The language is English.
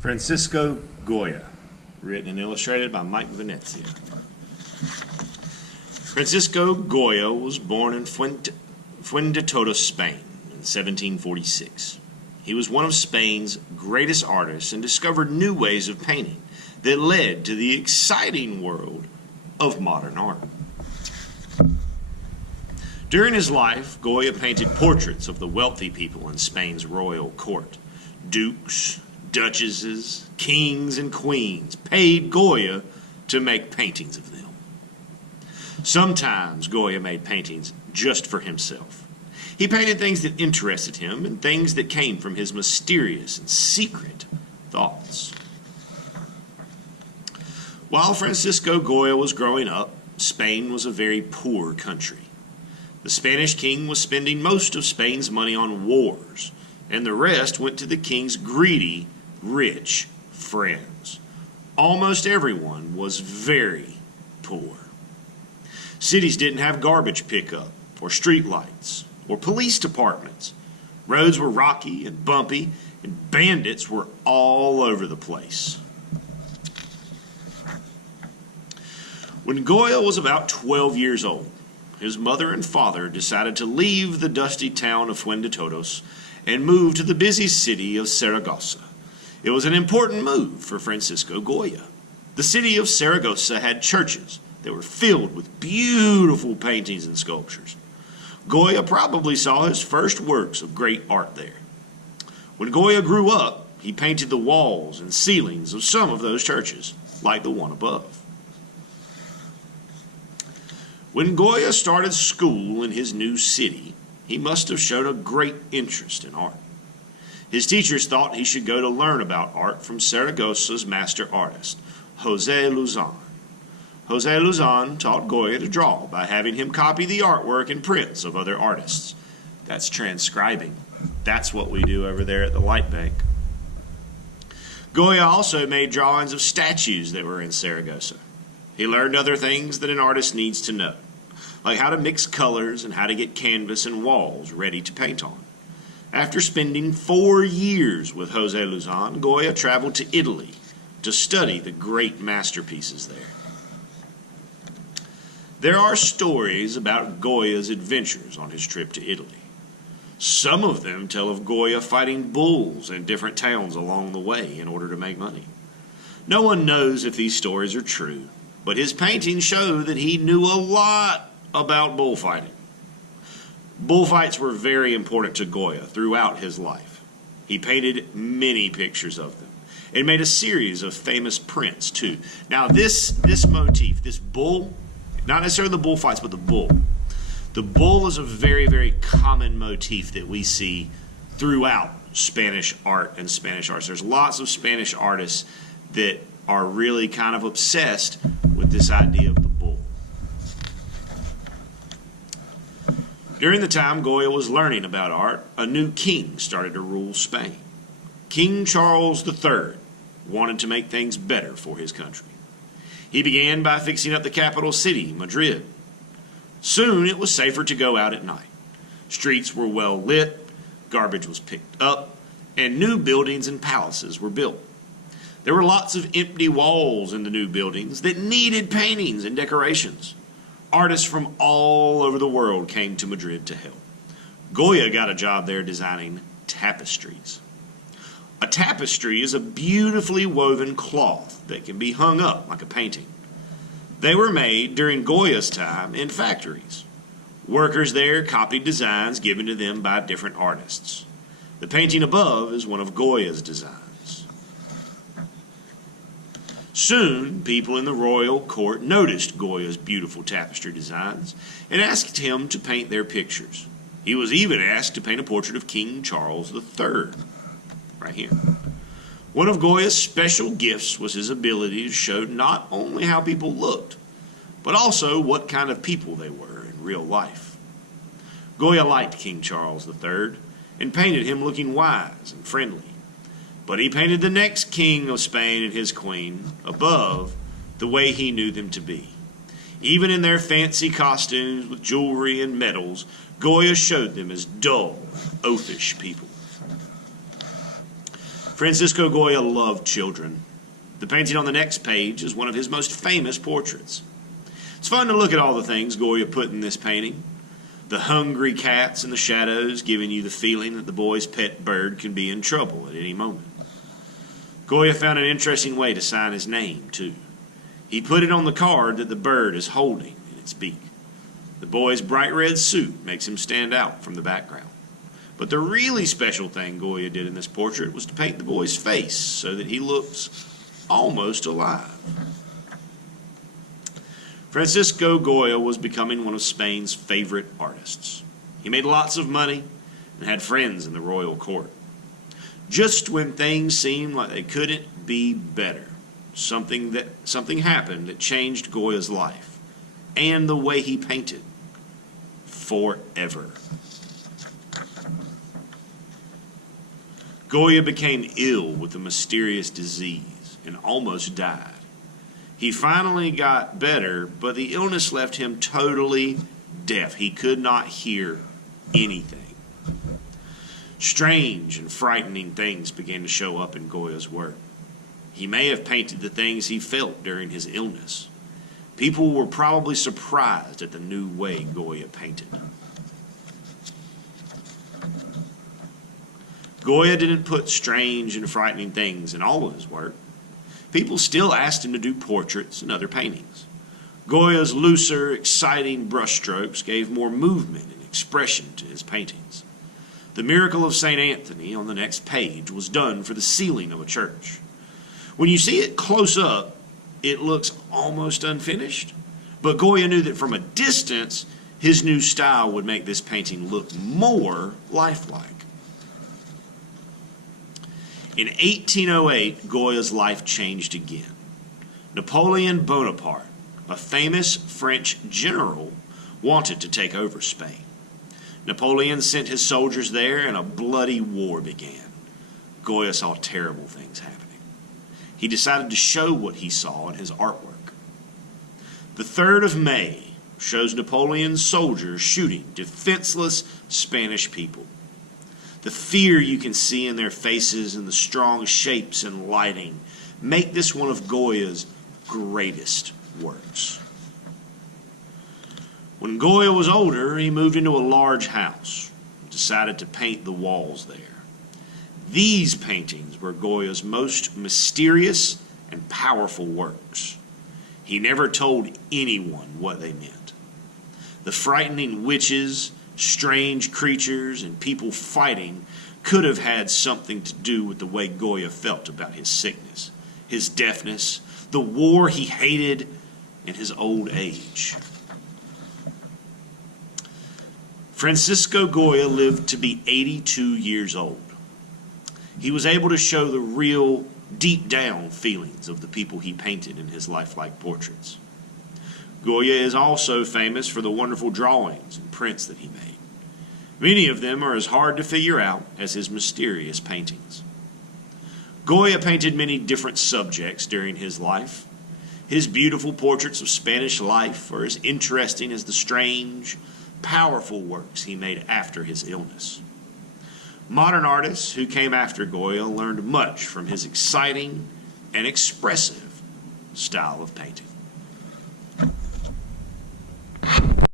Francisco Goya, written and illustrated by Mike Venezia. Francisco Goya was born in Fuendetodos, Spain in 1746. He was one of Spain's greatest artists and discovered new ways of painting that led to the exciting world of modern art. During his life, Goya painted portraits of the wealthy people in Spain's royal court. Dukes, duchesses, kings, and queens paid Goya to make paintings of them. Sometimes Goya made paintings just for himself. He painted things that interested him and things that came from his mysterious and secret thoughts. While Francisco Goya was growing up, Spain was a very poor country. The Spanish king was spending most of Spain's money on wars, and the rest went to the king's greedy, rich friends. Almost everyone was very poor. Cities didn't have garbage pickup, or street lights, or police departments. Roads were rocky and bumpy, and bandits were all over the place. When Goya was about 12 years old, his mother and father decided to leave the dusty town of Fuendetodos and move to the busy city of Saragossa. It was an important move for Francisco Goya. The city of Saragossa had churches that were filled with beautiful paintings and sculptures. Goya probably saw his first works of great art there. When Goya grew up, he painted the walls and ceilings of some of those churches, like the one above. When Goya started school in his new city, he must have shown a great interest in art. His teachers thought he should go to learn about art from Saragossa's master artist, José Luzán. José Luzán taught Goya to draw by having him copy the artwork and prints of other artists. That's transcribing. That's what we do over there at the Light Bank. Goya also made drawings of statues that were in Saragossa. He learned other things that an artist needs to know, like how to mix colors and how to get canvas and walls ready to paint on. After spending 4 years with José Luzán, Goya traveled to Italy to study the great masterpieces there. There are stories about Goya's adventures on his trip to Italy. Some of them tell of Goya fighting bulls in different towns along the way in order to make money. No one knows if these stories are true, but his paintings show that he knew a lot about bullfighting. Bullfights were very important to Goya throughout his life. He painted many pictures of them and made a series of famous prints too. Now this motif, this bull, not necessarily the bullfights, but the bull. The bull is a very, very common motif that we see throughout Spanish art and Spanish arts. There's lots of Spanish artists that are really kind of obsessed with this idea of the bull. During the time Goya was learning about art, a new king started to rule Spain. King Charles III wanted to make things better for his country. He began by fixing up the capital city, Madrid. Soon it was safer to go out at night. Streets were well lit, garbage was picked up, and new buildings and palaces were built. There were lots of empty walls in the new buildings that needed paintings and decorations. Artists from all over the world came to Madrid to help. Goya got a job there designing tapestries. A tapestry is a beautifully woven cloth that can be hung up like a painting. They were made during Goya's time in factories. Workers there copied designs given to them by different artists. The painting above is one of Goya's designs. Soon, people in the royal court noticed Goya's beautiful tapestry designs and asked him to paint their pictures. He was even asked to paint a portrait of King Charles III, right here. One of Goya's special gifts was his ability to show not only how people looked, but also what kind of people they were in real life. Goya liked King Charles III and painted him looking wise and friendly. But he painted the next king of Spain and his queen above the way he knew them to be. Even in their fancy costumes with jewelry and medals, Goya showed them as dull, oafish people. Francisco Goya loved children. The painting on the next page is one of his most famous portraits. It's fun to look at all the things Goya put in this painting. The hungry cats in the shadows, giving you the feeling that the boy's pet bird can be in trouble at any moment. Goya found an interesting way to sign his name, too. He put it on the card that the bird is holding in its beak. The boy's bright red suit makes him stand out from the background. But the really special thing Goya did in this portrait was to paint the boy's face so that he looks almost alive. Francisco Goya was becoming one of Spain's favorite artists. He made lots of money and had friends in the royal court. Just when things seemed like they couldn't be better, something happened that changed Goya's life and the way he painted forever. Goya became ill with a mysterious disease and almost died. He finally got better, but the illness left him totally deaf. He could not hear anything. Strange and frightening things began to show up in Goya's work. He may have painted the things he felt during his illness. People were probably surprised at the new way Goya painted. Goya didn't put strange and frightening things in all of his work. People still asked him to do portraits and other paintings. Goya's looser, exciting brushstrokes gave more movement and expression to his paintings. The Miracle of St. Anthony on the next page was done for the ceiling of a church. When you see it close up, it looks almost unfinished, but Goya knew that from a distance, his new style would make this painting look more lifelike. In 1808, Goya's life changed again. Napoleon Bonaparte, a famous French general, wanted to take over Spain. Napoleon sent his soldiers there and a bloody war began. Goya saw terrible things happening. He decided to show what he saw in his artwork. The 3rd of May shows Napoleon's soldiers shooting defenseless Spanish people. The fear you can see in their faces and the strong shapes and lighting make this one of Goya's greatest works. When Goya was older, he moved into a large house and decided to paint the walls there. These paintings were Goya's most mysterious and powerful works. He never told anyone what they meant. The frightening witches, strange creatures, and people fighting could have had something to do with the way Goya felt about his sickness, his deafness, the war he hated, and his old age. Francisco Goya lived to be 82 years old. He was able to show the real, deep-down feelings of the people he painted in his lifelike portraits. Goya is also famous for the wonderful drawings and prints that he made. Many of them are as hard to figure out as his mysterious paintings. Goya painted many different subjects during his life. His beautiful portraits of Spanish life are as interesting as the strange, powerful works he made after his illness. Modern artists who came after Goya learned much from his exciting and expressive style of painting.